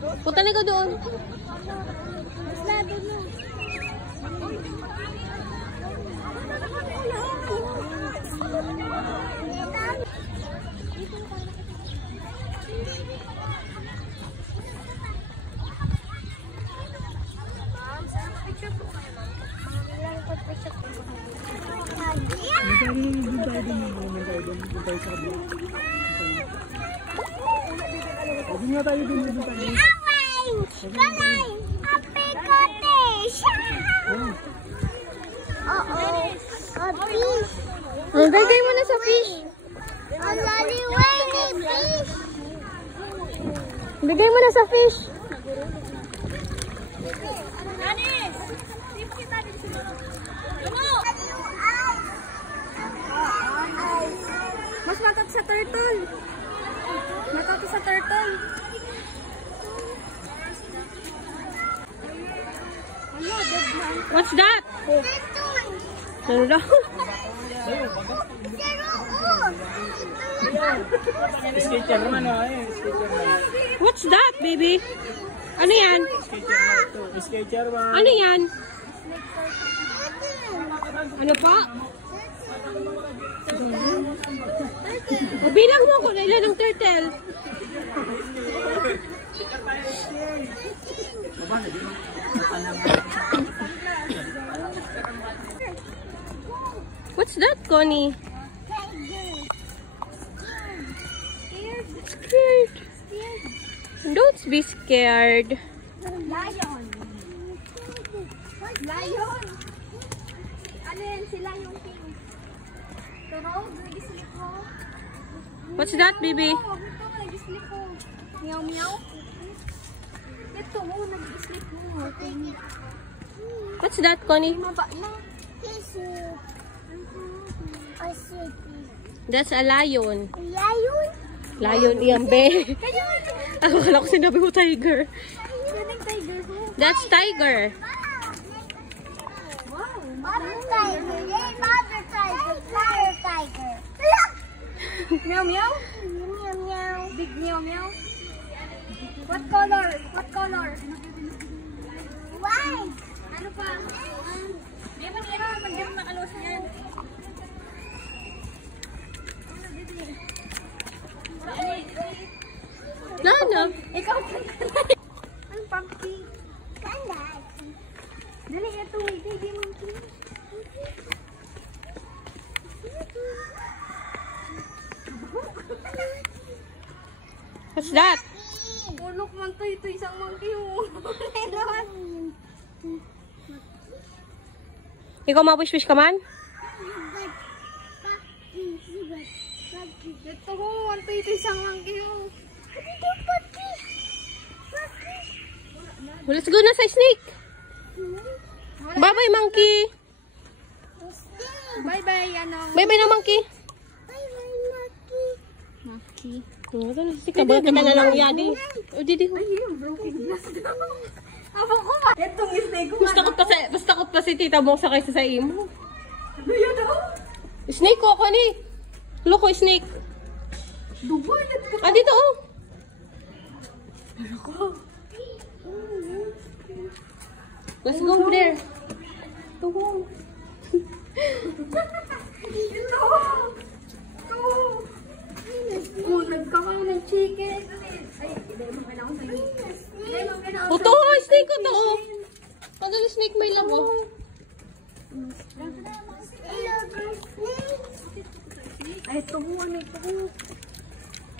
Punta na ka doon. Hindi nga tayo dun tayo. Kalay! Happy cottage! Fish! Gagay mo na sa fish. Alaliway ni fish! Bigay mo na sa fish. Anis! Tip kita din siguro. Mas matat sa turtle. Matat sa turtle. What's that? Ano daw? Skater naman eh. What's that, baby? Ano yan? Skater ba? Ano yan? Ano pa? O, bilang mo kung ilan ng turtle. What's that, Connie? Scared. Don't be scared. Lion! Lion! Ano yan? Sila yung king. Pero, nag-sleep mo. What's that, baby? Ito, nag-sleep mo. Meow, meow. Ito, nag-sleep mo. What's that, Connie? Maba na. That's a lion. Lion? Lion yan, be. Akala ko sinabi mo tiger. Galing tiger mo. That's tiger. Wow. Mother tiger. Yay, mother tiger. Mother tiger. Meow, meow? Meow, meow. Big meow, meow. What color? What color? White. Ano pa? Di ba nila mag-direct na kalos niyan? Nana. Ikaw ang pumpkin. Kandat. Dali, ito. Baby monkey. What's that? Ulok man to. Ito isang monkey. Ikaw mawish-wish ka man? Ito ko. Ito isang monkey. Well, let's go na sa snake. Bye-bye, monkey. Bye-bye, ano. Bye-bye na, monkey. Bye-bye, monkey. Monkey. Ito na, si kabal ka na lang yadi. O, didi. Broken glass daw. Abang ko ba? Itong snake ko. Mas takot pa si tita mo sa kaysa sa imo. Ano yun daw? Snake ko ako ni. Loko, snake. Duboy. Ah, dito oh. Let's go over there. Ito. Ito. Oh, nagkakain ng chicken. Ay, hindi mo kailangan sa inyo. Hindi mo kailangan. Ito, snake ko to oh. Padali snake may labo. Ay, ito mo, ano ito?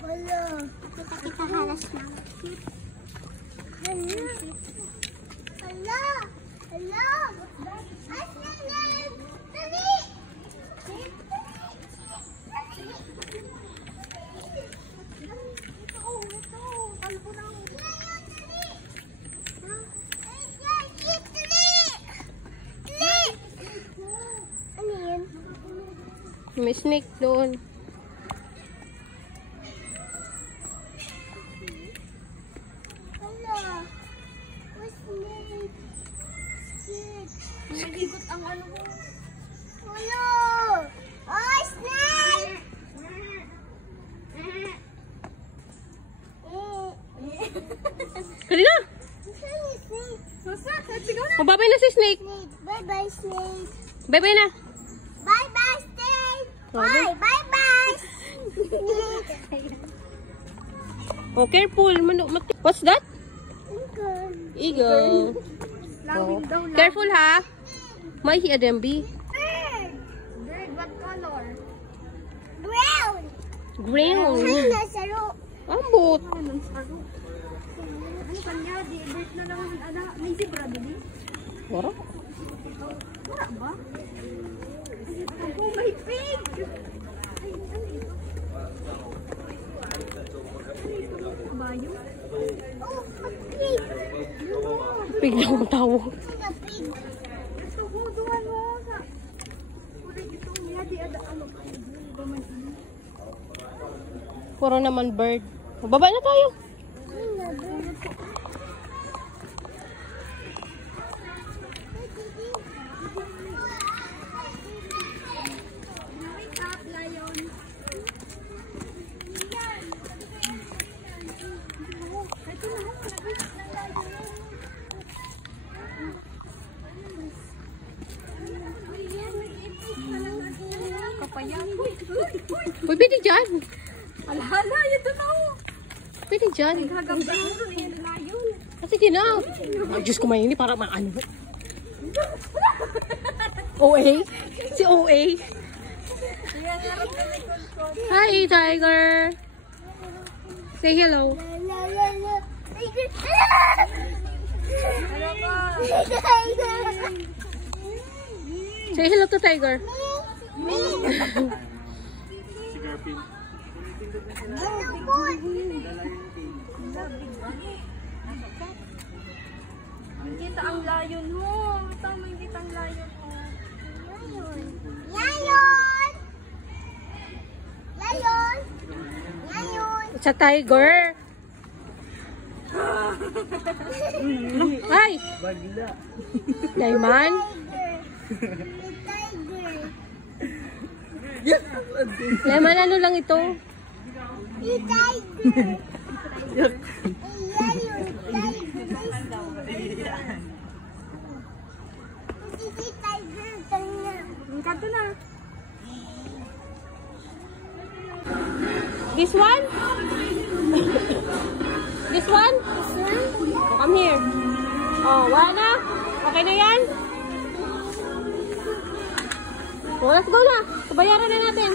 Wala. Nakakahalas na. Hala. Hala. Hala. Aslan. Dali. May snake doon. Nagigot ang ano mo. Wala! Oh, snake! Kali Sigaw na. Mababay na si Snake. Bye-bye, Snake. Bye-bye na. Bye-bye, Snake. Okay. Bye-bye. Oh, careful. What's that? Eagle. Lawin daw lang. Careful ha. May hiadembi. Bird, what color? Brown. Green. Nasaro. Ambot. Ano kanya? Di, bird na lang. May zebra din. Wala. Wala ba? Oh, may pig! Kabayo? Oh, a pig. Biglang ang tao. A pig. Ito mo, duwan mo. Puro ito niya. Di ada ano. Puro naman bird. Baba na tayo. Wake up, lion. Ito na. Kapayang. Uy, Uy, pwede dyan. Alhala, ito na. Pwede dyan. Hagabda mo rin lion. Sige na. Ay, Diyos ko mainit. Para maano. OA? Si OA. Hi, Tiger. Say hello. La, la, la. Say hello to Tiger. Me. Si Garfield. Kita ang lion mo. Tama, kita ang lion mo. Lion. Lion. Lion. It's a tiger. Hi. Bagla. Layman. Tiger. Layman, ano lang ito? Tiger. Lion. Tiger. Kanto na. This one? This one? Oh, come here. Oh, wala na? Okay na yan? Oh, let's go na. Bayaran na natin.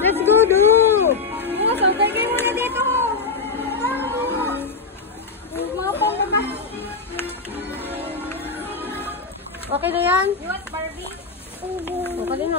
Let's go, do. Sabay kayo muna dito. Okay na yan? You want Barbie? Okay na,